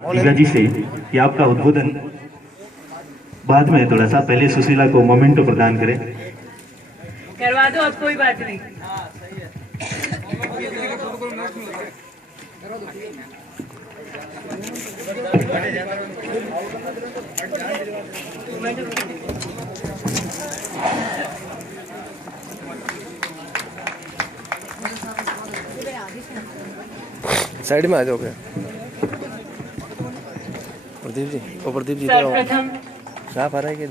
रीगा जी से कि आपका उद्बोधन बाद में थोड़ा सा, पहले सुशीला को मोमेंटो प्रदान करें। करवा दो, अब कोई बात नहीं। साइड में आ जाओ क्या प्रदीप जी? ओ प्रदीप जी सर्वप्रथम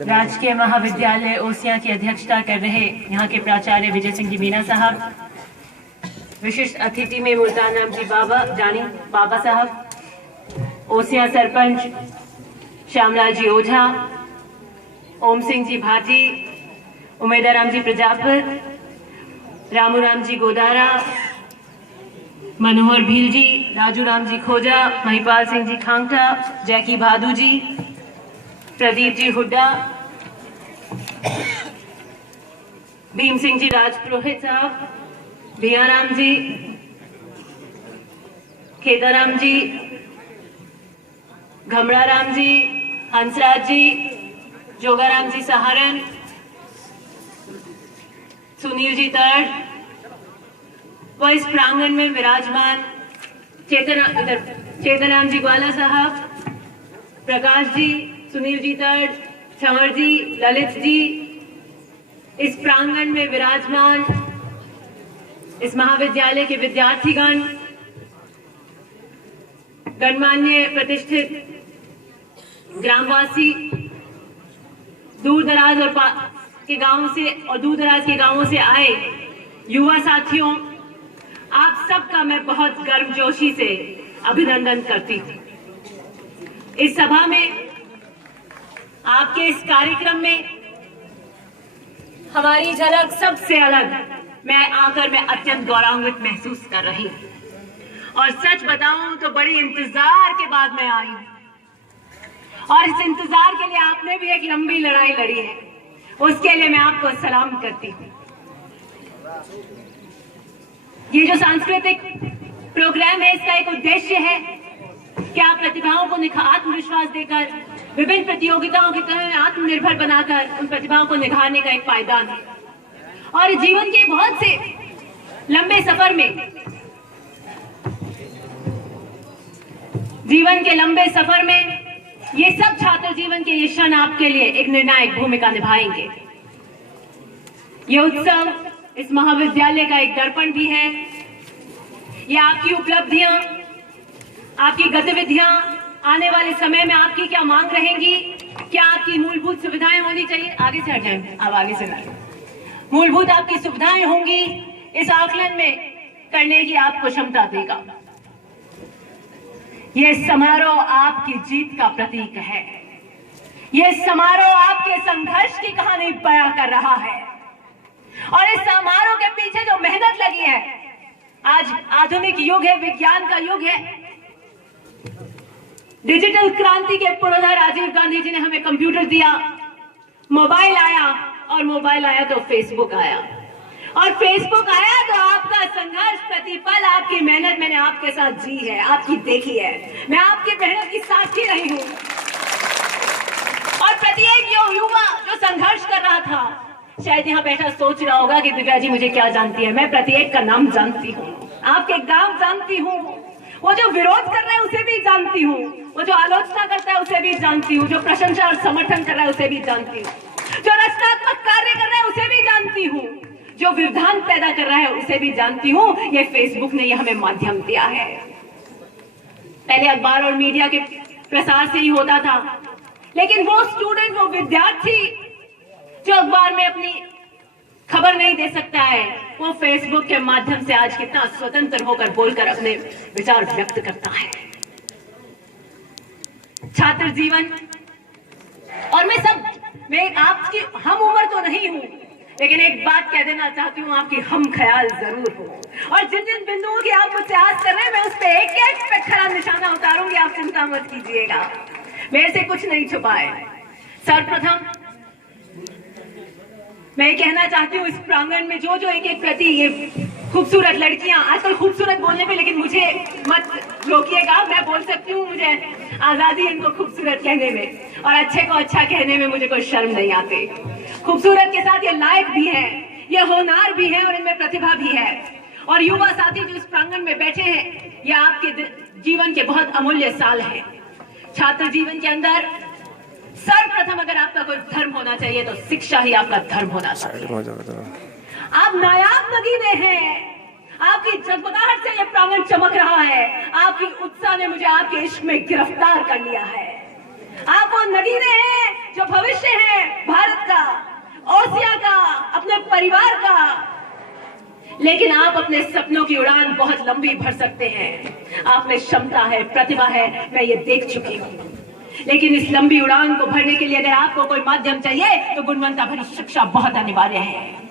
राजकीय महाविद्यालय ओसिया की अध्यक्षता कर रहे यहाँ के प्राचार्य विजय सिंह जी मीना साहब, विशिष्ट अतिथि में मुल्तान राम जी बाबा साहब, ओसिया सरपंच श्यामलाल जी ओझा, ओम सिंह जी भाटी, उमेदा राम जी प्रजापत, रामू राम जी गोदारा, मनोहर भील जी, राजू राम जी खोजा, महिपाल सिंह जी खांगटा, जैकी भादू जी, प्रदीप जी हुड्डा, भीम सिंह जी राजपुरोहित साहब, भियाराम जी, खेदाराम जी, घमड़ा राम जी, हंसराज जी, जोगाराम जी सहारन, सुनील जी तर्ड व इस प्रांगण में विराजमान चेतनराम जी ग्वाला साहब, प्रकाश जी, सुनील जी तर्ड, छंवर जी, ललित जी, इस प्रांगण में विराजमान इस महाविद्यालय के विद्यार्थीगण, गणमान्य प्रतिष्ठित ग्रामवासी, दूर दराज और के गांवों से और दूर दराज के गांवों से आए युवा साथियों, आप सबका मैं बहुत गर्मजोशी से अभिनंदन करती हूँ। इस सभा में, आपके इस कार्यक्रम में हमारी झलक सबसे अलग मैं अत्यंत गौरवान्वित महसूस कर रही हूँ। और सच बताऊं तो बड़ी इंतजार के बाद मैं आई हूँ, और इस इंतजार के लिए आपने भी एक लंबी लड़ाई लड़ी है, उसके लिए मैं आपको सलाम करती हूँ। ये जो सांस्कृतिक प्रोग्राम है, इसका एक उद्देश्य है कि आप प्रतिभाओं को आत्मविश्वास देकर, विभिन्न प्रतियोगिताओं के तहत आत्मनिर्भर बनाकर उन प्रतिभाओं को निखारने का एक पायदान है। और जीवन के बहुत से लंबे सफर में ये सब छात्र जीवन के ये क्षण आपके लिए एक निर्णायक भूमिका निभाएंगे। ये उत्सव इस महाविद्यालय का एक दर्पण भी है। ये आपकी उपलब्धियां, आपकी गतिविधियां, आने वाले समय में आपकी क्या मांग रहेंगी, क्या आपकी मूलभूत सुविधाएं होनी चाहिए, आगे से हट जाएं, अब आगे से ना, मूलभूत आपकी सुविधाएं होंगी, इस आकलन में करने की आपको क्षमता देगा। यह समारोह आपकी जीत का प्रतीक है। यह समारोह आपके संघर्ष की कहानी बयां कर रहा है। और इस समारोह के पीछे जो मेहनत लगी है, आज आधुनिक युग है, विज्ञान का युग है, डिजिटल क्रांति के पुरोधा राजीव गांधी जी ने हमें कंप्यूटर दिया, मोबाइल आया, और मोबाइल आया तो फेसबुक आया, और फेसबुक आया तो आपका संघर्ष, प्रतिपल आपकी मेहनत मैंने आपके साथ जी है, आपकी देखी है, मैं आपकी मेहनत की साक्षी रही हूं। और प्रत्येक युवा जो संघर्ष कर रहा था, शायद यहाँ बैठा सोच रहा होगा कि दिव्या जी मुझे क्या जानती है। मैं प्रत्येक का नाम जानती हूँ, आपके गांव जानती हूँ, वो जो विरोध कर रहा है उसे भी जानती हूँ, वो जो आलोचना करता है उसे भी जानती हूँ, जो प्रशंसा और समर्थन कर रहा है उसे भी जानती हूँ, जो रचनात्मक कार्य कर रहा है उसे भी जानती हूँ, जो विधान पैदा कर रहा है उसे भी जानती हूँ। ये फेसबुक ने यह हमें माध्यम दिया है। पहले अखबार और मीडिया के प्रसार से ही होता था, लेकिन वो स्टूडेंट, वो विद्यार्थी जो अखबार में अपनी खबर नहीं दे सकता है, वो फेसबुक के माध्यम से आज कितना स्वतंत्र होकर बोलकर अपने विचार व्यक्त करता है। छात्र जीवन, और मैं आपकी हम उम्र तो नहीं हूं, लेकिन एक बात कह देना चाहती हूँ, आपकी हम ख्याल जरूर हो। और जिन जिन बिंदुओं की आप मुझसे आस कर रहे हैं, मैं उस पर एक एक पे खरा निशाना उतारूंगी, आप चिंता मत कीजिएगा, मेरे से कुछ नहीं छुपा है। सर्वप्रथम मैं कहना चाहती हूँ, इस प्रांगण में जो एक एक प्रति ये खूबसूरत लड़कियां, आजकल खूबसूरत बोलने पे लेकिन मुझे मत रोकिएगा, मैं बोल सकती हूँ, मुझे आजादी है इनको खूबसूरत कहने में, और अच्छे को अच्छा कहने में मुझे कोई शर्म नहीं आती। खूबसूरत के साथ ये लायक भी है, ये होनहार भी है और इनमें प्रतिभा भी है। और युवा साथी जो इस प्रांगण में बैठे हैं, ये आपके जीवन के बहुत अमूल्य साल हैं। छात्र जीवन के अंदर सर्वप्रथम अगर आपका कोई धर्म होना चाहिए तो शिक्षा ही आपका धर्म होना चाहिए। आप नायाब नगीने हैं, आपकी जगमगाहट से ये प्रांगण चमक रहा है, आपकी उत्साह ने मुझे आपके इश्क में गिरफ्तार कर लिया है। आप वो नगीने हैं जो भविष्य है भारत का, ओसिया का, अपने परिवार का। लेकिन आप अपने सपनों की उड़ान बहुत लंबी भर सकते हैं, आप में क्षमता है, प्रतिभा है, मैं ये देख चुकी हूँ। लेकिन इस लंबी उड़ान को भरने के लिए अगर आपको कोई माध्यम चाहिए तो गुणवत्ता भरी शिक्षा बहुत अनिवार्य है।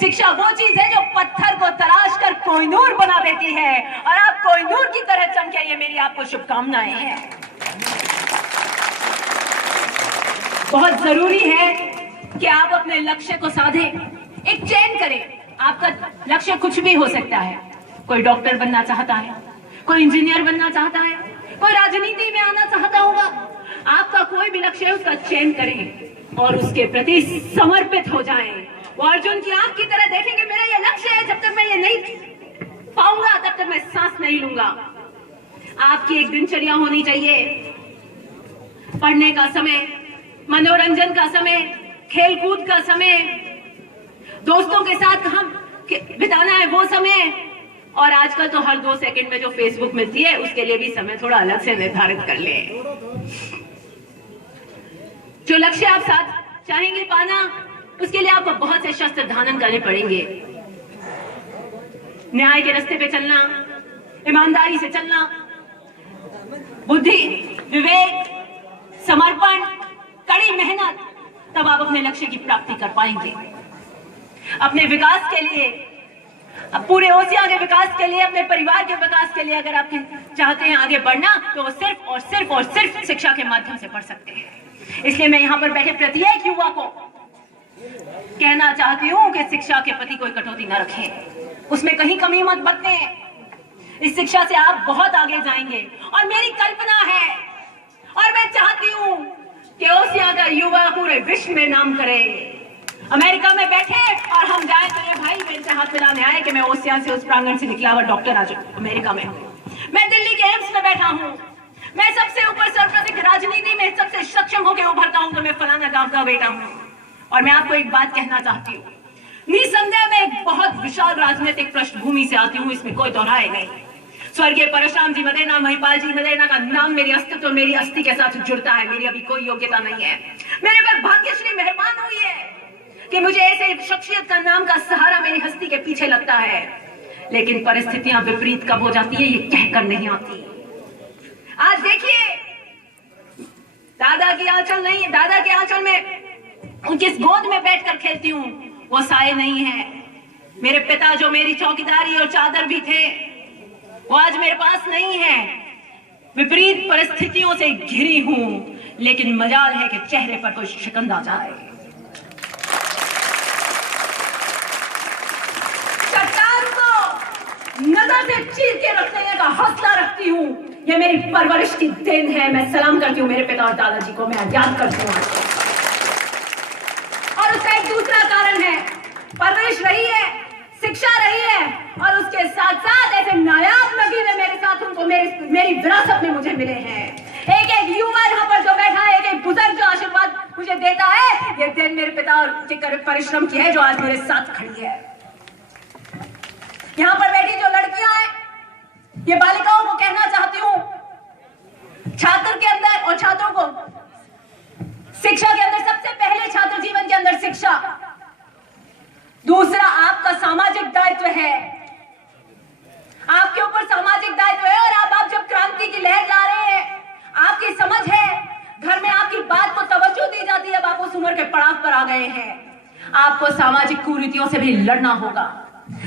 शिक्षा वो चीज है जो पत्थर को तराश कर कोहिनूर बना देती है, और आप कोहिनूर की तरह चमके, ये मेरी आपको शुभकामनाएं हैं। बहुत जरूरी है कि आप अपने लक्ष्य को साधें, एक चयन करें। आपका लक्ष्य कुछ भी हो सकता है, कोई डॉक्टर बनना चाहता है, कोई इंजीनियर बनना चाहता है, कोई राजनीति में आना चाहता होगा। आपका कोई भी लक्ष्य है, उसका चयन करें और उसके प्रति समर्पित हो जाएं। वो अर्जुन की आंख की तरह देखेंगे, मेरा ये लक्ष्य है, जब तक मैं ये नहीं पाऊंगा तब तक मैं सांस नहीं लूंगा। आपकी एक दिनचर्या होनी चाहिए, पढ़ने का समय, मनोरंजन का समय, खेलकूद का समय, दोस्तों के साथ कहाँ बिताना है वो समय, और आजकल तो हर 2 सेकंड में जो फेसबुक मिलती है उसके लिए भी समय थोड़ा अलग से निर्धारित कर ले। जो लक्ष्य आप साथ चाहेंगे पाना, उसके लिए आपको बहुत से शस्त्र धारण करने पड़ेंगे। न्याय के रास्ते पे चलना, ईमानदारी से चलना, बुद्धि, विवेक, समर्पण, कड़ी मेहनत, तब आप अपने लक्ष्य की प्राप्ति कर पाएंगे। अपने विकास के लिए, अब पूरे ओसिया के विकास के लिए, अपने परिवार के विकास के लिए अगर आप चाहते हैं आगे बढ़ना, तो वो सिर्फ और सिर्फ और सिर्फ शिक्षा के माध्यम से बढ़ सकते हैं। इसलिए मैं यहाँ पर बैठे प्रत्येक युवा को कहना चाहती हूँ कि शिक्षा के प्रति कोई कटौती न रखें, उसमें कहीं कमी मत बरतें। इस शिक्षा से आप बहुत आगे जाएंगे, और मेरी कल्पना है और मैं चाहती हूँ कि ओसिया का युवा पूरे विश्व में नाम करे। अमेरिका में बैठे और हम जाए तो ये भाई मेरे से हाथ मिलाने आए कि मैं ओसिया से, उस प्रांगण से निकला हुआ डॉक्टर आज अमेरिका में हूँ। मैं दिल्ली के एम्स में बैठा हूँ, मैं सबसे ऊपर सर्वप्रथम राजनीति में सबसे सक्षम होकर उभरता हूँ, तो मैं फलाना गांव का बेटा हूँ। और मैं आपको एक बात कहना चाहती हूँ, निसंदेह मैं एक बहुत विशाल राजनीतिक पृष्ठभूमि से आती हूँ, इसमें कोई दोहराए नहीं। स्वर्गीय परशुराम जी मदेना, महिपाल जी मदेना का नाम मेरी अस्तित्व, मेरी अस्थि के साथ जुड़ता है। मेरी अभी कोई योग्यता नहीं है, मेरे पर भाग्यश्री मेहरबान हुई है कि मुझे ऐसे शख्सियत का नाम का सहारा मेरी हस्ती के पीछे लगता है। लेकिन परिस्थितियां विपरीत कब हो जाती है ये कहकर नहीं आती। आज देखिए, दादा की आंचल नहीं है, दादा के आंचल में उनकी गोद में बैठकर खेलती हूँ, वो साए नहीं है। मेरे पिता जो मेरी चौकीदारी और चादर भी थे, वो आज मेरे पास नहीं है। विपरीत परिस्थितियों से घिरी हूं, लेकिन मजाल है कि चेहरे पर कोई शिकंजा जाए। चट्टान को नजर से चीर के रखने का हौसला रखती हूँ, ये मेरी परवरिश की देन है। मैं सलाम करती हूँ मेरे पिता और दादाजी को, मैं याद करती हूँ। और उसका एक दूसरा कारण है, परवरिश रही है, शिक्षा रही है, और उसके साथ साथ ऐसे नायाब नगीने मेरे साथ उनको मेरी विरासत में मुझे मिले हैं। एक एक युवा यहाँ पर जो बैठा है, एक एक बुजुर्ग जो आशीर्वाद मुझे देता है, ये दिन मेरे पिता और के परिश्रम की है जो आज मेरे साथ खड़ी है। यहाँ पर बैठी जो लड़कियां हैं, ये बालिकाओं को कहना चाहती हूँ, छात्र के अंदर और छात्रों को शिक्षा के अंदर सबसे पहले छात्र जीवन के अंदर शिक्षा, दूसरा आपका सामाजिक दायित्व है, आपके ऊपर सामाजिक दायित्व है। और आप जब क्रांति की लहर ला रहे हैं, आपकी समझ है, घर में आपकी बात को तवज्जो दी जाती है, अब आप उस उम्र के पड़ाव पर आ गए हैं, आपको सामाजिक कुरीतियों से भी लड़ना होगा।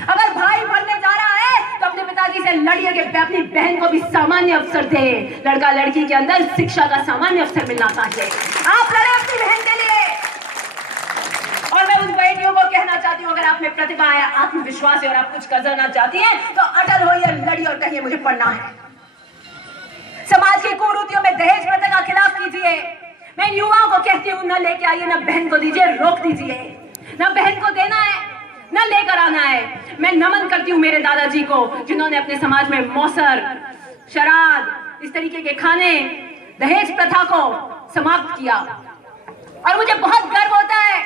अगर भाई बनने जा रहा है तो अपने पिताजी से लड़िए कि अपनी बहन को भी सामान्य अवसर दे। लड़का लड़की के अंदर शिक्षा का सामान्य अवसर मिलना चाहिए। आप लड़े अपनी बहन के लिए। और मैं उन बेटियों को कहना चाहती हूँ, अगर आप में प्रतिभा है, आत्मविश्वास है और आप कुछ करना चाहती हैं तो अटल होइए, लड़िए और कहिए मुझे पढ़ना है। समाज की कुरीतियों में दहेज प्रथा का खिलाफ कीजिए। मैं युवाओं को कहती हूँ, न लेके आइए, न बहन को दीजिए, रोक दीजिए। न बहन को देना है, न लेकर आना है। मैं नमन करती हूँ मेरे दादाजी को, जिन्होंने अपने समाज में मौसर, शराब, इस तरीके के खाने, दहेज प्रथा को समाप्त किया। और मुझे बहुत गर्व होता है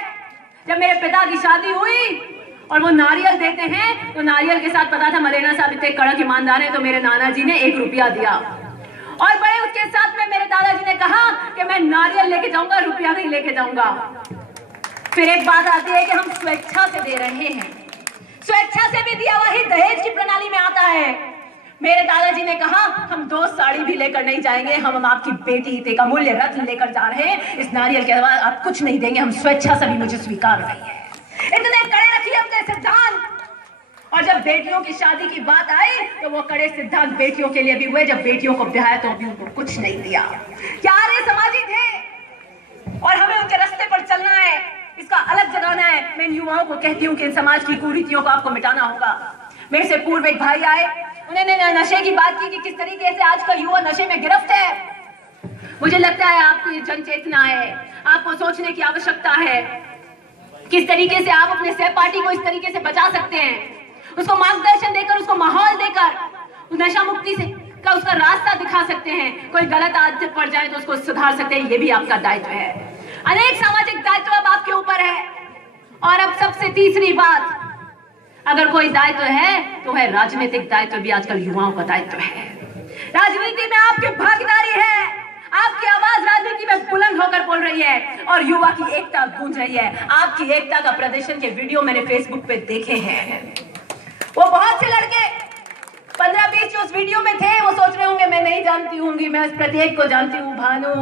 जब मेरे पिता की शादी हुई और वो नारियल देते हैं, तो नारियल के साथ पता था मलेना साहब इतने कड़क ईमानदार हैं, तो मेरे नाना जी ने 1 रुपया दिया। और बड़े उसके साथ में मेरे दादाजी ने कहा कि मैं नारियल लेके जाऊंगा, रुपया नहीं लेके जाऊंगा। फिर एक बात आती है कि हम स्वेच्छा से दे रहे हैं, स्वेच्छा से भी दिया हुआ ही दहेज की प्रणाली में आता है। मेरे दादाजी ने कहा हम 2 साड़ी भी लेकर नहीं जाएंगे, हम आपकी बेटी का मूल्य रत्न लेकर जा रहे हैं, इस नारियल के बाद आप कुछ नहीं देंगे, हम स्वेच्छा से भी मुझे स्वीकार नहीं है। इतने कड़े रखिए अपने सिद्धांत। और जब बेटियों की शादी की बात आई तो वो कड़े सिद्धांत बेटियों के लिए भी हुए। जब बेटियों को ब्याह तो भी उनको कुछ नहीं दिया। क्या रे समाजी थे और हमें उनके रास्ते पर चलना है, इसका अलग जगाना है। मैं इन युवाओं को कहती हूँ कि इन समाज की कुरीतियों को आपको मिटाना होगा। मेरे से पूर्व एक भाई आए, उन्होंने नशे की बात की कि किस तरीके से आज का युवा नशे में गिरफ्त है। मुझे लगता है आपकी जन चेतना है, आपको सोचने की आवश्यकता है किस तरीके से आप अपने सहपाठी को इस तरीके से बचा सकते हैं, उसको मार्गदर्शन देकर, उसको माहौल देकर नशा मुक्ति से का उसका रास्ता दिखा सकते हैं। कोई गलत आदत पड़ जाए तो उसको सुधार सकते हैं, ये भी आपका दायित्व है। अनेक सामाजिक दायित्व अब आपके ऊपर है। और अब सबसे तीसरी बात, अगर कोई दायित्व है तो है राजनीतिक दायित्व भी आजकल युवाओं का दायित्व है। राजनीति में आपकी भागीदारी है, आपकी आवाज राजनीति में बुलंद होकर बोल रही है और युवा की एकता गूंज रही है। आपकी एकता का प्रदर्शन के वीडियो मैंने फेसबुक पे देखे हैं। वो बहुत से लड़के 15-20 जो उस वीडियो में थे वो सोच रहे होंगे मैं नहीं जानती होंगी, मैं प्रत्येक को जानती हूँ, भानु,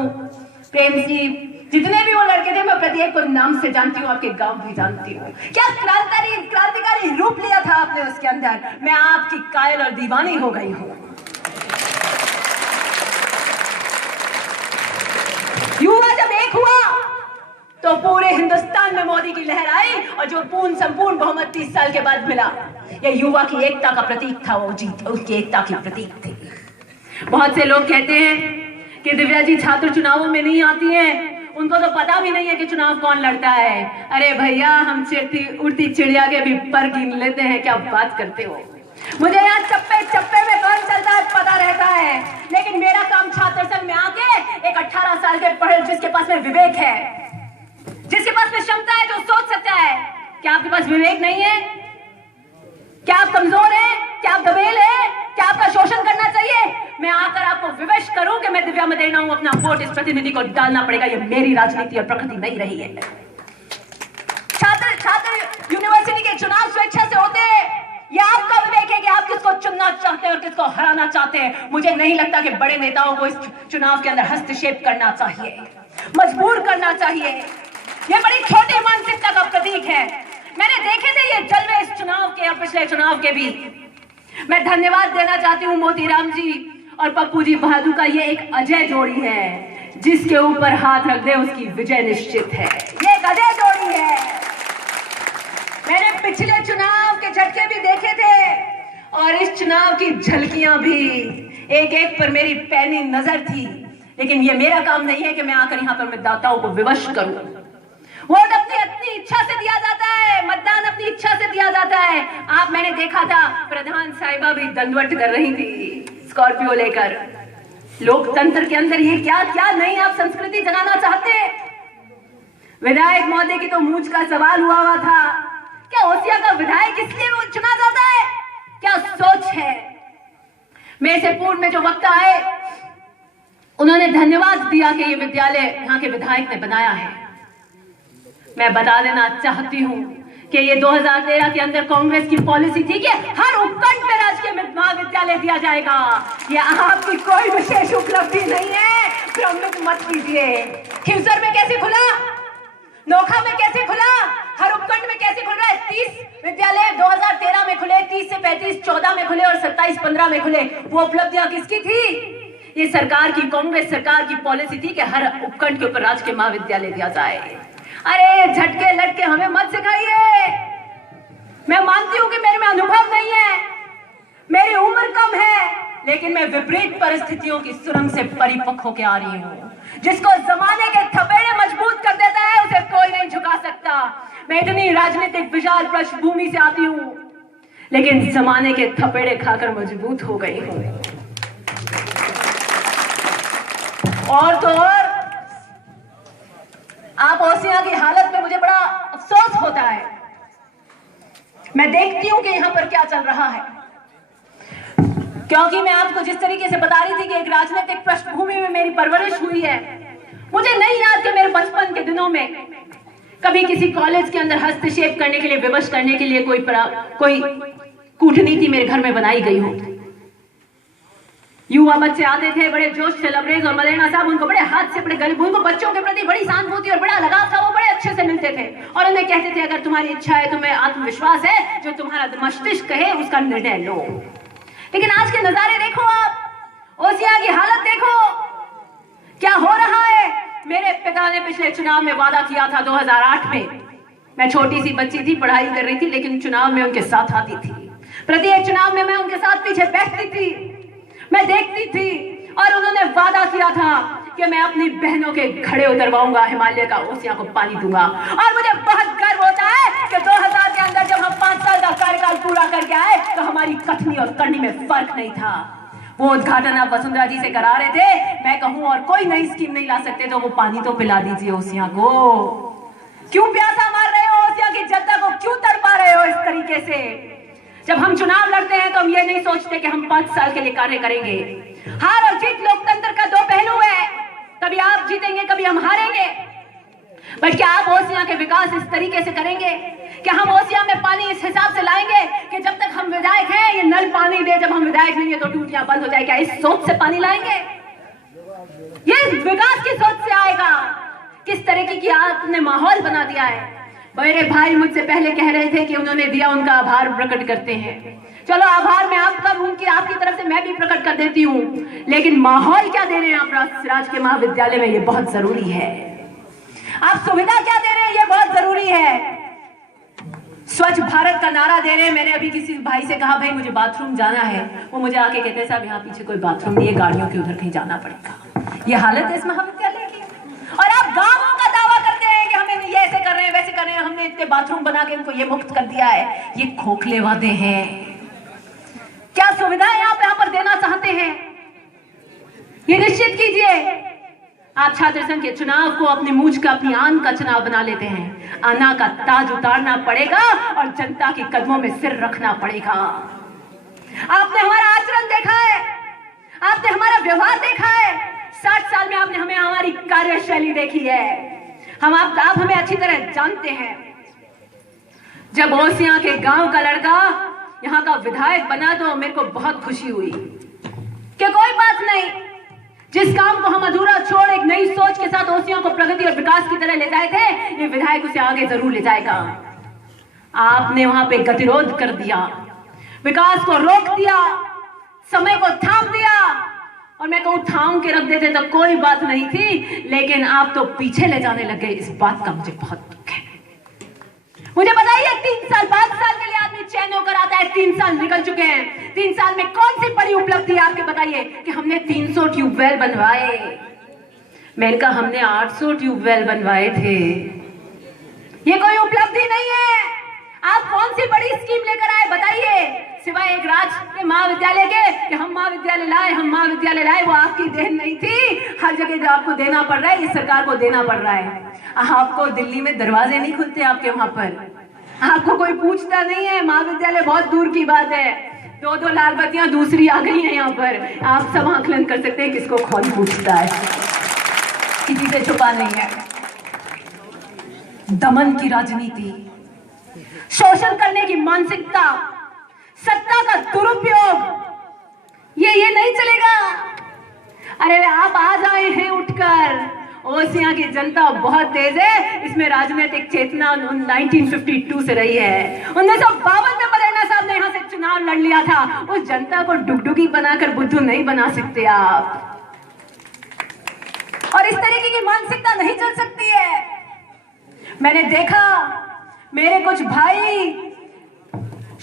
प्रेम जी, जितने भी वो लड़के थे मैं प्रत्येक को नाम से जानती हूँ, आपके गांव भी जानती हूँ। क्या क्रांतिकारी रूप लिया था आपने उसके अंदर। मैं आपकी कायल और दीवानी हो गई हूँ। युवा जब एक हुआ तो पूरे हिंदुस्तान में मोदी की लहर आई और जो पूर्ण संपूर्ण बहुमत 30 साल के बाद मिला, ये युवा की एकता का प्रतीक था। वो जीत उसकी एकता की प्रतीक थी। बहुत से लोग कहते हैं कि दिव्या जी छात्र चुनावों में नहीं आती हैं, उनको तो पता भी नहीं है कि चुनाव कौन लड़ता है। अरे भैया, हम उड़ती चिड़िया के भी पर गिन लेते हैं, क्या बात करते हो। मुझे यहाँ चप्पे चप्पे में कौन चलता है पता रहता है, लेकिन मेरा काम छात्र संघ में आके एक 18 साल के पढ़े जिसके पास में विवेक है, जिसके पास में क्षमता है, जो सोच सकता है। क्या आपके पास विवेक नहीं है? क्या आप कमजोर हैं? क्या आप दबेल हैं? क्या आपका शोषण करना चाहिए? मैं आकर आपको विवश करूं कि मैं दिव्या मदेना हूं, अपना वोट इस प्रतिनिधि को डालना पड़ेगा। ये मेरी राजनीति और प्रकृति नहीं रही है। छात्र यूनिवर्सिटी के चुनाव स्वेच्छा से होते हैं। ये आपका विवेक है कि आप किसको चुनना चाहते हैं और किसको हराना चाहते हैं। मुझे नहीं लगता कि बड़े नेताओं को इस चुनाव के अंदर हस्तक्षेप करना चाहिए, मजबूर करना चाहिए। ये बड़ी छोटी मानसिकता का प्रतीक है। मैंने देखे थे ये जलवे इस चुनाव के और पिछले चुनाव के भी। मैं धन्यवाद देना चाहती हूँ मोतीराम जी और पप्पू जी बहादुर का। ये एक अजय जोड़ी है, जिसके ऊपर हाथ रख दे उसकी विजय निश्चित है। ये एक अजय जोड़ी है। मैंने पिछले चुनाव के झटके भी देखे थे और इस चुनाव की झलकियां भी एक एक पर मेरी पैनी नजर थी। लेकिन ये मेरा काम नहीं है कि मैं आकर यहाँ पर मतदाताओं को विवश करूं। वोट अपनी इच्छा से दिया जाता है, मतदान अपनी इच्छा से दिया जाता है। आप मैंने देखा था प्रधान साहिबा भी दंडवत कर रही थी स्कॉर्पियो लेकर। लोकतंत्र के अंदर ये क्या क्या नहीं आप संस्कृति जगाना चाहते। विधायक महोदय की तो मूंछ का सवाल हुआ था। क्या ओसिया का विधायक इसलिए वो चुना जाता है? क्या सोच है। मेरे से पूर्व में जो वक्ता आए उन्होंने धन्यवाद दिया कि ये विद्यालय यहाँ के विधायक ने बनाया है। मैं बता देना चाहती हूँ कि ये 2013 के अंदर कांग्रेस की पॉलिसी थी कि हर उपखंड में राजकीय महाविद्यालय दिया जाएगा। ये आपकी कोई विशेष उपलब्धि नहीं है, भ्रमित मत कीजिए। खिवसर में कैसे खुला, नोखा में कैसे खुला, हर उपखंड में कैसे खुल रहा है। 30 विद्यालय 2013 में खुले, 30 से 35 14 में खुले और 27-15 में खुले। वो उपलब्धियां किसकी थी? ये सरकार की, कांग्रेस सरकार की पॉलिसी थी कि हर उपखंड के ऊपर राजकीय महाविद्यालय दिया जाए। अरे झटके लटके हमें मत सिखाइए। मैं मानती हूं कि मेरे में अनुभव नहीं है, मेरी उम्र कम है, लेकिन मैं विपरीत परिस्थितियों की सुरंग से परिपक्व होकर आ रही हूं। जिसको जमाने के थपेड़े मजबूत कर देता है उसे कोई नहीं झुका सकता। मैं इतनी राजनीतिक विशाल पृष्ठभूमि से आती हूं, लेकिन जमाने के थपेड़े खाकर मजबूत हो गई हूं। और तो और आप ओसियां की हालत में मुझे बड़ा अफसोस होता है। मैं देखती हूं कि यहां पर क्या चल रहा है, क्योंकि मैं आपको जिस तरीके से बता रही थी कि एक राजनीतिक पृष्ठभूमि में मेरी परवरिश हुई है, मुझे नहीं याद कि मेरे बचपन के दिनों में कभी किसी कॉलेज के अंदर हस्तक्षेप करने के लिए, विवश करने के लिए कोई कूटनीति मेरे घर में बनाई गई हो। युवा बच्चे आते थे बड़े जोश से, लबरेज और मदेना साहब उनको बड़े हाथ से, बड़े गरीब, उनको बच्चों के प्रति बड़ी सहानुभूति और बड़ा लगाव था, वो बड़े अच्छे से मिलते थे और उन्हें कहते थे अगर तुम्हारी इच्छा है, तुम्हें आत्मविश्वास है, जो तुम्हारा मस्तिष्क कहे उसका निर्णय लो। लेकिन आज के नजारे देखो, आप ओसियां की हालत देखो, क्या हो रहा है। मेरे पिता ने पिछले चुनाव में वादा किया था 2008 में, मैं छोटी सी बच्ची थी, पढ़ाई कर रही थी, लेकिन चुनाव में उनके साथ आती थी। प्रत्येक चुनाव में मैं उनके साथ पीछे बैठती थी, मैं देखती थी, और उन्होंने वादा किया था कि मैं अपनी बहनों के घड़े उतरवाऊंगा, हिमालय का ओसियां को पानी दूंगा। और मुझे बहुत गर्व होता है कि 2000 के अंदर जब हम 5 साल का कार्यकाल पूरा करके आए तो हमारी कथनी और करनी में फर्क नहीं था। वो उद्घाटन आप वसुंधरा जी से करा रहे थे, मैं कहूं और कोई नई स्कीम नहीं ला सकते तो वो पानी तो पिला दीजिए ओसियां को। क्यों प्यासा मार रहे हो ओसियां की जनता को, क्यों तड़पा रहे हो इस तरीके से। जब हम चुनाव लड़ते हैं तो हम ये नहीं सोचते कि हम 5 साल के लिए कार्य करेंगे। हार और जीत लोकतंत्र का 2 पहलू है, कभी आप जीतेंगे कभी हम हारेंगे। बट क्या आप ओसियां के विकास इस तरीके से करेंगे? क्या हम ओसियां में पानी इस हिसाब से लाएंगे कि जब तक हम विधायक हैं ये नल पानी दे, जब हम विधायक नहीं है तो टूटियां बंद हो जाए? क्या इस सोच से पानी लाएंगे? ये विकास की सोच से आएगा। किस तरीके की आपने माहौल बना दिया है। मेरे भाई मुझसे पहले कह रहे थे कि उन्होंने दिया, उनका आभार प्रकट करते हैं। चलो आभार मैं आपका, आपकी तरफ से मैं भी प्रकट कर देती हूँ, लेकिन माहौल क्या दे रहे हैं आप राजकीय महाविद्यालय में, ये बहुत जरूरी है। आप सुविधा क्या दे रहे हैं, ये बहुत जरूरी है। स्वच्छ भारत का नारा दे रहे हैं। मैंने अभी किसी भाई से कहा भाई मुझे बाथरूम जाना है, वो मुझे आके कहते हैं साहब यहाँ पीछे कोई बाथरूम नहीं है, गाड़ियों के उधर कहीं जाना पड़ेगा। ये हालत है इस महाविद्यालय की। और आप गांवों का दावा करते हैं कि हमें ये ऐसे कर रहे हैं, वैसे कर रहे हैं, हमने इतने बाथरूम बना के इनको ये मुफ्त कर दिया है। ये खोखले वादे हैं। क्या सुविधाएं आप यहाँ पर देना चाहते हैं, ये निश्चित कीजिए। आप छात्र संघ के चुनाव को अपने मूंछ का, अपनी आन का चुनाव बना लेते हैं। आना का ताज उतारना पड़ेगा और जनता के कदमों में सिर रखना पड़ेगा। आपने हमारा आचरण देखा है, आपने हमारा व्यवहार देखा है। 60 साल में आपने हमें हमारी कार्यशैली देखी है। आप हमें अच्छी तरह जानते हैं। जब ओसियां के गांव का लड़का यहाँ का विधायक बना तो मेरे को बहुत खुशी हुई कि कोई बात नहीं, जिस काम को हम अधूरा छोड़ एक नई सोच के साथ ओसियां को प्रगति और विकास की तरह ले जाए थे, ये विधायक उसे आगे जरूर ले जाएगा। आपने वहां पे गतिरोध कर दिया, विकास को रोक दिया, समय को थाम दिया। और मैं कहूं थाम के रख देते तो कोई बात नहीं थी, लेकिन आप तो पीछे ले जाने लगे। इस बात का मुझे बहुत दुख है। मुझे बताइए 3 साल 5 साल के लिए आदमी चैन होकर आता है, 3 साल निकल चुके हैं। 3 साल में कौन सी बड़ी उपलब्धि आपके बताइए कि हमने 300 ट्यूबवेल बनवाए। मैंने कहा हमने 800 ट्यूबवेल बनवाए थे। ये कोई उपलब्धि नहीं है। आप कौन सी बड़ी स्कीम लेकर आए बताइए, सिवाय एक राजकीय महाविद्यालय के कि हम महाविद्यालय लाए। वो आपकी देन नहीं थी, हर जगह जो आपको देना पड़ रहा है, इस सरकार को देना पड़ रहा है। आपको दिल्ली में दरवाजे नहीं खुलते आपके वहां पर, आपको कोई पूछता नहीं है। महाविद्यालय बहुत दूर की बात है, 2-2 लाल बत्तियां दूसरी आ गई हैं यहाँ पर। आप सब आकलन कर सकते हैं किसको कौन पूछता है, किसी से छुपा नहीं है। दमन की राजनीति, शोषण करने की मानसिकता, सत्ता का दुरुपयोग, ये नहीं चलेगा। अरे आप आज आए हैं उठकर, ओसियां की जनता बहुत तेज है। इसमें राजनीतिक चेतना 1952 से रही है। 1952 में मदेना साहब ने यहाँ से चुनाव लड़ लिया था। उस जनता को डुगडुगी बनाकर बुद्धू नहीं बना सकते आप। और इस तरीके की मानसिकता नहीं चल सकती है। मैंने देखा मेरे कुछ भाई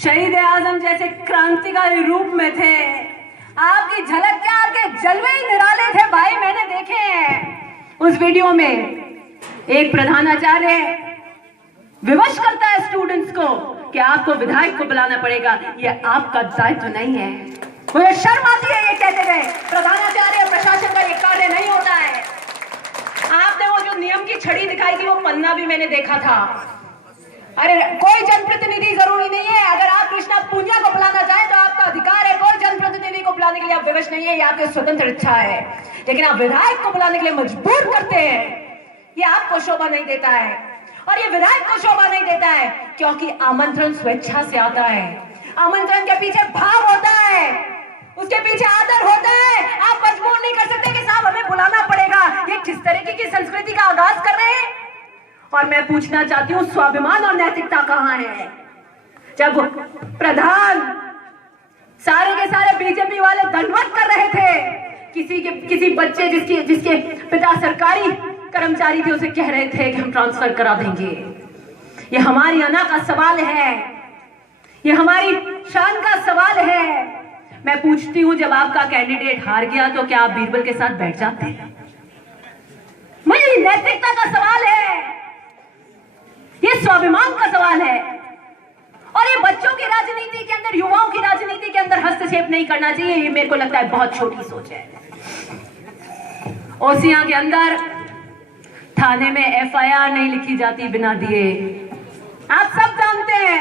शहीद आजम जैसे क्रांतिकारी रूप में थे। आपकी झलक क्या, आपके जलवे ही निराले थे भाई, मैंने देखे हैं उस वीडियो में। एक प्रधानाचार्य विवश करता है स्टूडेंट्स को कि आपको विधायक को बुलाना पड़ेगा, ये आपका दायित्व नहीं है। मुझे शर्म आती है ये कहते हुए, प्रधानाचार्य प्रशासन का ये कार्य नहीं होता है। आपने वो जो नियम की छड़ी दिखाई थी, वो पन्ना भी मैंने देखा था। अरे कोई जनप्रतिनिधि जरूरी नहीं है, अगर आप कृष्णा पूंजा को बुलाना चाहें तो आपका अधिकार है। कोई जनप्रतिनिधि को बुलाने के लिए आप विवश नहीं है, ये आपकी स्वतंत्र इच्छा है। लेकिन आप विधायक को बुलाने के लिए मजबूर करते हैं, ये आपको शोभा नहीं देता है। और ये विधायक को शोभा नहीं देता है क्योंकि आमंत्रण स्वेच्छा से आता है। आमंत्रण के पीछे भाव होता है, उसके पीछे आदर होता है। आप मजबूर नहीं कर सकते कि साहब हमें बुलाना पड़ेगा। ये किस तरीके की संस्कृति का आगाज कर रहे हैं। और मैं पूछना चाहती हूँ, स्वाभिमान और नैतिकता कहाँ है? जब प्रधान सारे के सारे बीजेपी वाले दंडवत कर रहे थे, किसी बच्चे जिसके पिता सरकारी कर्मचारी थे, उसे कह रहे थे कि हम ट्रांसफर करा देंगे। ये हमारी अना का सवाल है, ये हमारी शान का सवाल है। मैं पूछती हूँ, जब आपका कैंडिडेट हार गया तो क्या आप बीरबल के साथ बैठ जाते हैं? मुझे नैतिकता का सवाल है, ये स्वाभिमान का सवाल है। और ये बच्चों की राजनीति के अंदर, युवाओं की राजनीति के अंदर हस्तक्षेप नहीं करना चाहिए। ये मेरे को लगता है बहुत छोटी सोच है। ओसियां के अंदर थाने में एफआईआर नहीं लिखी जाती बिना दिए। आप सब जानते हैं,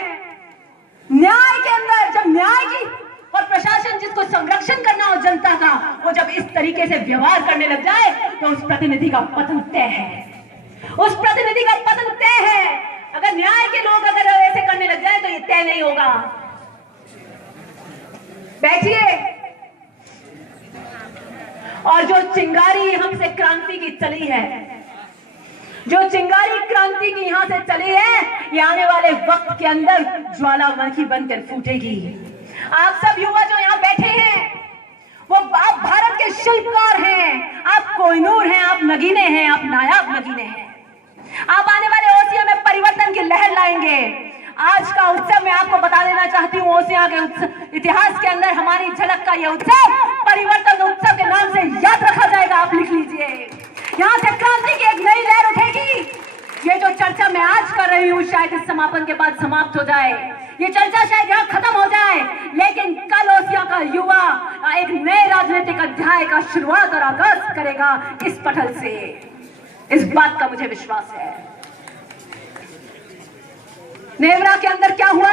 न्याय के अंदर जब न्याय की और प्रशासन जिसको संरक्षण करना हो जनता का, वो जब इस तरीके से व्यवहार करने लग जाए तो उस प्रतिनिधि का पतन तय है। उस प्रतिनिधि का पतन तय है। अगर न्याय के लोग अगर ऐसे करने लग जाए तो ये तय नहीं होगा। बैठिए। और जो चिंगारी हमसे क्रांति की चली है, जो चिंगारी क्रांति की यहां से चली है, ये आने वाले वक्त के अंदर ज्वालामुखी बनकर फूटेगी। आप सब युवा जो यहां बैठे हैं, वो आप भारत के शिल्पकार हैं, आप कोहिनूर हैं, आप नगीने हैं, आप नायाब नगीने हैं। आप आने वाले ओसिया में परिवर्तन की लहर लाएंगे। आज का उत्सव मैं आपको बता देना चाहती हूँ, ओसिया के इतिहास के अंदर हमारी झलक का यह उत्सव परिवर्तन उत्सव के नाम से याद रखा जाएगा। आप लिख लीजिए, यहाँ से क्रांति की एक नई लहर उठेगी। ये जो चर्चा मैं आज कर रही हूँ शायद इस समापन के बाद समाप्त हो जाए, ये चर्चा शायद यहाँ खत्म हो जाए, लेकिन कल ओसिया का युवा एक नए राजनीतिक अध्याय का शुरुआत और आगाज करेगा इस पटल से। इस बात का मुझे विश्वास है। नेवरा के अंदर क्या हुआ,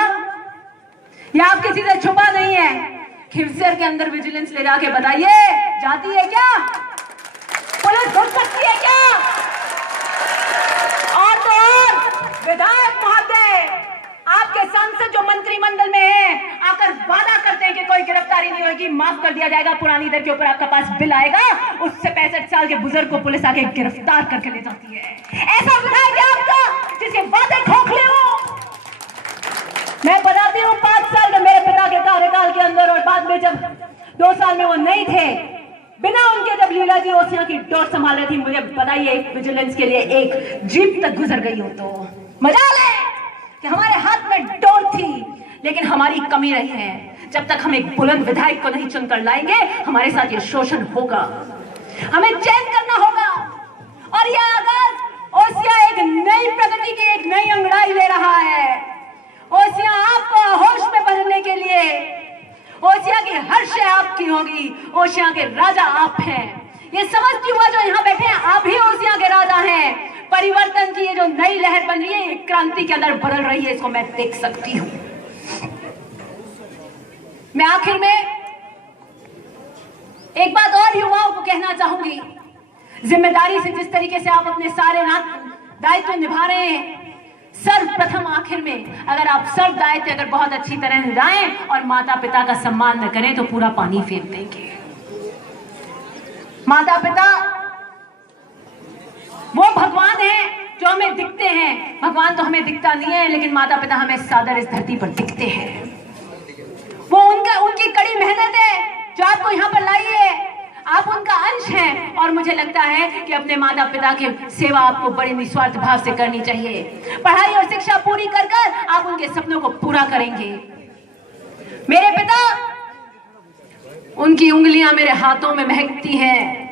यह आप किसी से छुपा नहीं है। खिवसर के अंदर विजिलेंस ले जाके बताइए, जाती है क्या? पुलिस घुस सकती है क्या? और तो और विधायक महोदय, आपके सांसद जो मंत्रिमंडल में हैं, आकर वादा करते हैं कि कोई गिरफ्तारी नहीं होगी, माफ कर दिया जाएगा, पुरानी दर के ऊपर आपका पास बिल आएगा। उससे 65 साल के बुजुर्ग को पुलिस आके गिरफ्तार करके ले जाती है। ऐसा विधायक है आपका जिसके वादे खोखले हो। मैं बताती हूँ, 5 साल में मेरे पिता के कार्यकाल के अंदर और बाद में जब 2 साल में वो नहीं थे, बिना उनके जब लीला जी ओसिया की डोर संभाल रही थी, मुझे बताइए एक विजिलेंस के लिए एक जीप तक गुजर गई हो तो मजाल है कि हमारे हाथ में डोर थी। लेकिन हमारी कमी रही है, जब तक हम एक बुलंद विधायक को नहीं चुनकर लाएंगे, हमारे साथ ये शोषण होगा, हमें चैन करना होगा। और यह आगाज ओसिया एक नई प्रगति की एक नई अंगड़ाई ले रहा है। ओसिया आपको होश में बदलने के लिए, ओसिया की हर शय आपकी होगी, ओसिया के राजा आप हैं। ये समझती हुआ जो यहाँ बैठे हैं, आप ही ओसिया के राजा हैं। परिवर्तन की ये जो नई लहर बन रही है, क्रांति के अंदर बदल रही है, इसको मैं देख सकती हूँ। मैं आखिर में एक बात और युवाओं को कहना चाहूंगी, जिम्मेदारी से जिस तरीके से आप अपने सारे दायित्व निभा रहे हैं, सर्वप्रथम आखिर में अगर आप सर्व दायित्व अगर बहुत अच्छी तरह निभाएं और माता पिता का सम्मान न करें तो पूरा पानी फेर देंगे। माता पिता वो भगवान है जो हमें दिखते हैं। भगवान तो हमें दिखता नहीं है, लेकिन माता पिता हमें सादर इस धरती पर दिखते हैं। वो उनकी कड़ी मेहनत है जो आपको यहाँ पर लाई है, आप उनका अंश हैं। और मुझे लगता है कि अपने माता पिता की सेवा आपको बड़े निस्वार्थ भाव से करनी चाहिए। पढ़ाई और शिक्षा पूरी कर कर आप उनके सपनों को पूरा करेंगे। मेरे पिता, उनकी उंगलियां मेरे हाथों में महकती हैं,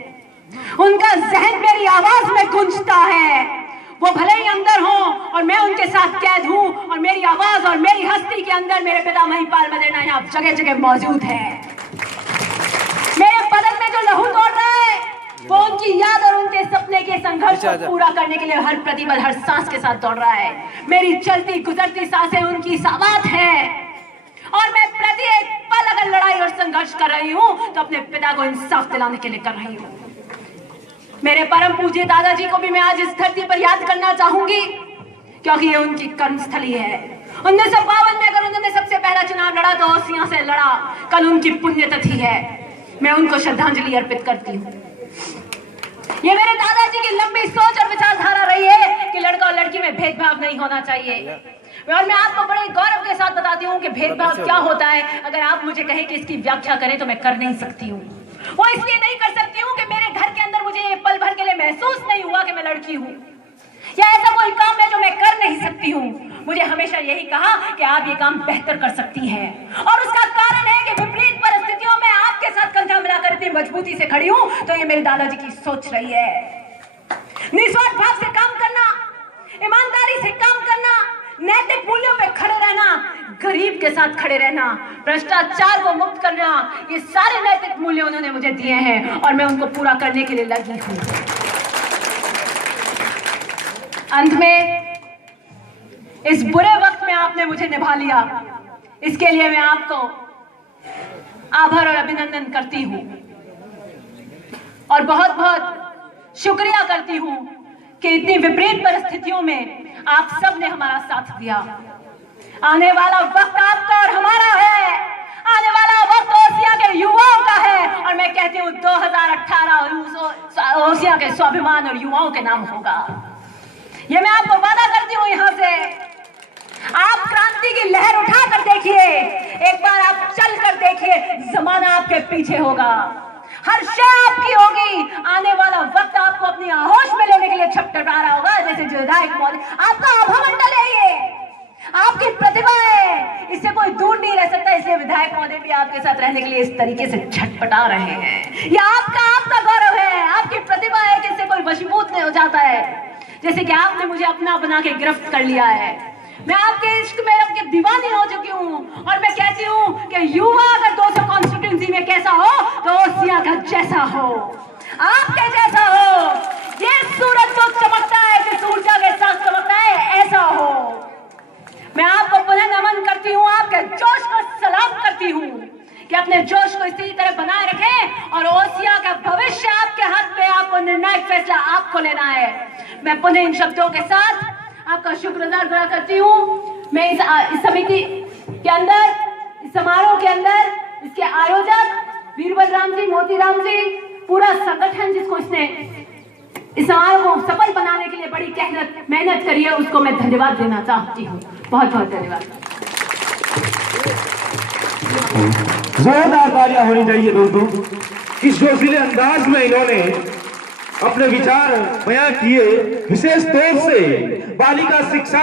उनका जहन मेरी आवाज में गूंजता है। वो भले ही अंदर हो और मैं उनके साथ कैद हूं, और मेरी आवाज और मेरी हस्ती के अंदर मेरे पिता महिपाल मदेना यहाँ जगह जगह मौजूद है। मेरे बदन में जो लहू दौड़ रहा है वो उनकी याद और उनके सपने के संघर्ष को पूरा करने के लिए हर प्रतिपल, हर सांस के साथ दौड़ रहा है। मेरी चलती गुजरती सांसें उनकी साबात है, और मैं प्रति एक पल अगर लड़ाई और संघर्ष कर रही हूं तो अपने पिता को इंसाफ दिलाने के लिए कर रही हूं। मेरे परम पूज्य दादाजी को भी मैं आज इस धरती पर याद करना चाहूंगी, क्योंकि ये उनकी कर्मस्थली है। 1952 में अगर उन्होंने सबसे पहला चुनाव लड़ा तो ओसियां से लड़ा। कल उनकी पुण्यतिथि है, मैं उनको श्रद्धांजलि अर्पित करती हूँ। ये मेरे दादाजी की लंबी सोच और विचारधारा रही है कि लड़का और लड़की में भेदभाव नहीं होना चाहिए। और मैं आपको बड़े गौरव के साथ बताती हूँ कि भेदभाव क्या होता है। अगर आप मुझे कहें कि इसकी व्याख्या करें तो मैं कर नहीं सकती हूँ। वो इसलिए नहीं कर सकती हूँ कि मेरे घर के अंदर मुझे ये पल भर के लिए महसूस नहीं हुआ कि मैं लड़की हूँ, या ऐसा कोई काम है जो मैं कर नहीं सकती हूँ। मुझे हमेशा यही कहा कि आप ये काम बेहतर कर सकती हैं, और उसका कारण है कि विपरीत परिस्थितियों में आपके साथ कंधा मिलाकर इतनी मजबूती से खड़ी हूँ, तो ये मेरे दादाजी की सोच रही है। निस्वार्थ भाव से काम करना, ईमानदारी से काम करना, नैतिक मूल्यों पे खड़े रहना, गरीब के साथ खड़े रहना, भ्रष्टाचार को मुक्त करना, ये सारे नैतिक मूल्य उन्होंने मुझे दिए हैं और मैं उनको पूरा करने के लिए लगी हूं। अंत में इस बुरे वक्त में आपने मुझे निभा लिया, इसके लिए मैं आपको आभार और अभिनंदन करती हूं, और बहुत बहुत शुक्रिया करती हूं कि इतनी विपरीत परिस्थितियों में आप सब ने हमारा साथ दिया। आने वाला वक्त आपका और हमारा है, आने वाला वक्त ओसिया के युवाओं का है, और मैं कहती हूँ 2018 ओसिया के स्वाभिमान और युवाओं के नाम होगा। ये मैं आपको वादा करती हूँ। यहाँ से आप क्रांति की लहर उठा कर देखिए, एक बार आप चल कर देखिए, जमाना आपके पीछे होगा, हर शय आपकी होगी। आने वाला वक्त आपको अपनी आहोश में लेने के लिए छटपटा रहा होगा, जैसे जो विधायक महोदय, आपका आभामंडल है, ये आपकी प्रतिभा है, इससे कोई दूर नहीं रह सकता। इसलिए विधायक महोदय भी आपके साथ रहने के लिए इस तरीके से छटपटा रहे हैं। ये आपका गौरव है, आपकी प्रतिभा है कि इससे कोई वशीभूत नहीं हो जाता है। जैसे कि आपने मुझे अपना बना के गिरफ्त कर लिया है, मैं आपके इश्क में आपके दीवानी हो चुकी हूँ, और मैं कहती हूँ कि युवा अगर 200 कॉन्स्टिट्यूंसी में कैसा हो तो ओसिया का जैसा हो, आपके जैसा हो। ये सूरज जो चमकता है, जिस ऊर्जा के साथ चमकता है, ऐसा हो। मैं आपको पुनः नमन करती हूँ, आपके जोश को सलाम करती हूँ कि अपने जोश को इसी तरह बनाए रखें, और ओसिया का भविष्य आपके हाथ में, आपको निर्णायक फैसला आपको लेना है। मैं पुनः इन शब्दों के साथ आपका शुक्रगुजार अदा करती हूँ। मैं इस समिति के अंदर, इस समारोह के अंदर, इसके आयोजक वीरभद्र राम जी, मोतीराम जी, पूरा संगठन जिसको इसने इस समारोह को सफल बनाने के लिए बड़ी मेहनत करी है, उसको मैं धन्यवाद देना चाहती हूँ। बहुत बहुत धन्यवाद। जोरदार तालियां होनी चाहिए दोस्तों। किस जोशीले अंदाज में इन्होंने अपने विचार बयां किए, विशेष तौर से बालिका शिक्षा